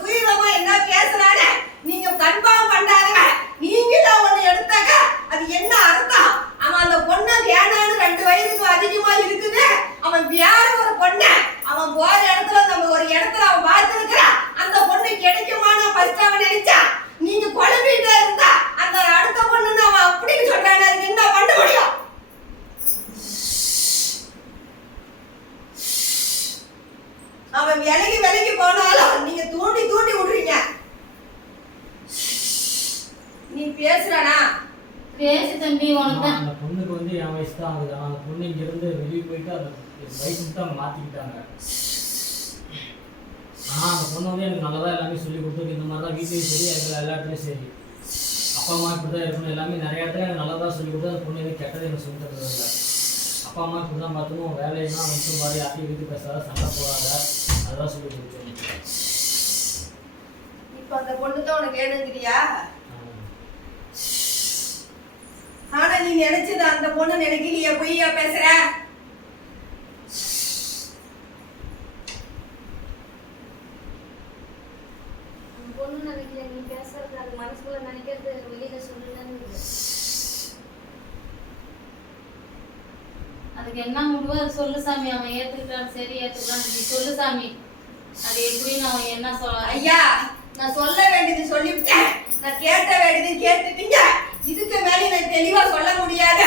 சுயமா என்ன பேசுறானே? நீங்க கன்ஃபார்ம் பண்ணாதவ நீங்களா ஒண்ணு எடுத்தாக்க அது என்ன அர்த்தம்? அவன் அந்த பொண்ணை வேணான்னு ரெண்டு வயதுக்கு அதிகமா இருக்குது. அவன் வேற ஒரு பொண்ணை. அவன் போற இடத்துல நம்ம ஒரு இடத்துல அவன் பார்த்துருக்கிறான். அந்த பொண்ணு கிடைக்குமா ஃபர்ஸ்ட் அவன் நினைச்சான் நீங்க குழம்பிட்டே இருந்தா அந்த அடுத்த பொண்ணுன்னு அவன் அப்படின்னு சொல்றானே அதுக்கு என்ன பண்ண முடியும் அவன் விலகி விலகி போனாலும் நீங்க தூண்டி தூண்டி விடுறீங்க. நீ பேசுறானா? பேசு தம்பி உனக்கு தான். அந்த பொண்ணுக்கு வந்து என் வயசு தான் ஆகுது. அந்த பொண்ணு இங்க இருந்து வெளியே போயிட்டு அந்த வயசு மட்டும் அவங்க மாத்திக்கிட்டாங்க. ஆனா அந்த பொண்ணு வந்து எனக்கு நல்லதா எல்லாமே சொல்லி கொடுத்துருக்கு. இந்த மாதிரி தான் வீட்லயும் சரி எல்லா எல்லா இடத்துலயும் சரி. அப்பா அம்மா இப்படி தான் இருக்கணும். எல்லாமே நிறைய இடத்துல எனக்கு நல்லதா சொல்லி கொடுத்து அந்த பொண்ணு எதுவும் கெட்டது எனக்கு சொல்லி தரது இல்லை அப்பா அம்மா இப்படி தான் பார்த்துக்கணும் வேலையெல்லாம் வந்து மாதிரி யாரையும் வீட்டு பேசாத சண்டை போடாத. அதெல்லாம் சொல்லி கொடுத்தேன் இப்ப அந்த பொண்ணு தான் உனக்கு வேணுங்கிறியா ஆனா நீ நினைச்சது அந்த பொண்ணு நினைக்கலையே பொய்யா பேசுற? பொண்ணு நினைக்கல நீ பேசுறது அது மனசுக்குள்ள நினைக்கிறது வெளியில சொல்லலன்னு அதுக்கு என்ன முடிவோ அதை சொல்லு சாமி. அவன் ஏத்துக்கிட்டான். சரி ஏத்துக்கிட்டான். நீ சொல்லு சாமி. அது எப்படின்னு அவன் என்ன சொல்ல ஐயா நான் சொல்ல வேண்டியது சொல்லிவிட்டேன். நான் கேட்ட வேண்டியது கேட்டுட்டீங்க. இதுக்கு மேலே நான் தெளிவா சொல்ல முடியாது.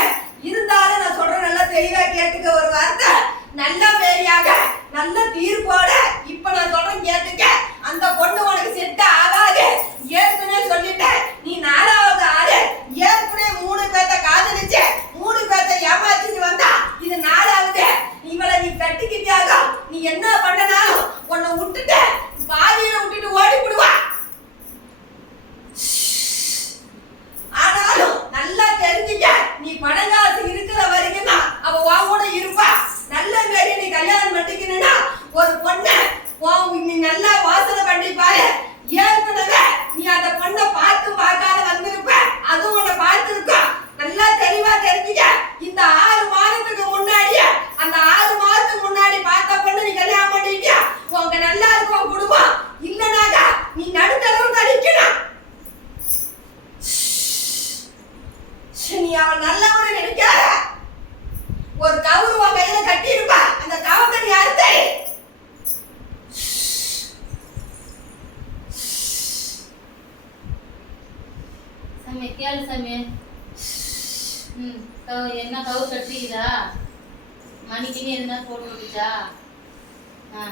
இருந்தாலும் நான் சொல்ற நல்லா தெளிவா கேட்டுக்க ஒரு வார்த்தை நல்ல வேலையாக நல்ல தீர்ப்போட இப்ப நான் சொல்றேன் கேட்டுக்க அந்த பொண்ணு உனக்கு செட் ஆகாது ஏற்கனவே சொல்லிட்டேன் நீ நாலாவது ஆளு ஏற்கனவே மூணு பேத்த காதலிச்சு மூணு பேத்த ஏமாத்திட்டு வந்தா இது நாலாவது இவளை நீ கட்டிக்கிட்டாக நீ என்ன பண்ணனாலும் உன்னை விட்டுட்டு பாதியில விட்டுட்டு ஓடி விடுவா ஆனாலும் நல்லா தெரிஞ்சுக்க நீ பணங்காசு இருக்கிற வரைக்கும் தான் அவ வா கூட இருப்பா. நல்ல மாரி நீ கல்யாணம் பண்ணிக்கணும்னா ஒரு பொண்ணை நீ நல்லா வாசனை பண்ணி பாரு ஏற்கனவே நீ அந்த பொண்ணை பார்த்து பார்க்காத வந்திருப்ப அதுவும் உன்னை பார்த்துருக்க நல்லா தெளிவா தெரிஞ்சுக்க இந்த ஆறு மாதத்துக்கு முன்னாடியே அந்த ஆறு மாதத்துக்கு முன்னாடி பார்த்த பொண்ணு நீ கல்யாணம் பண்ணிட்டியா உங்க நல்லா இருக்கும் உன் குடும்பம் இல்லனாக்கா நீ நடுத்தரவு கழிக்கணும் ச்சே, நீ அவன் நல்லவனு நினைக்காத ஒரு கவுரு உன் கையில கட்டி இருப்பா அந்த கவுத்தை நீ அறுத்தை சாமி கேளு சாமி. ம் கவு என்ன கவு கட்டுறீங்களா மணிக்கினி எதுனா போட்டு விட்டுச்சா? ஆ.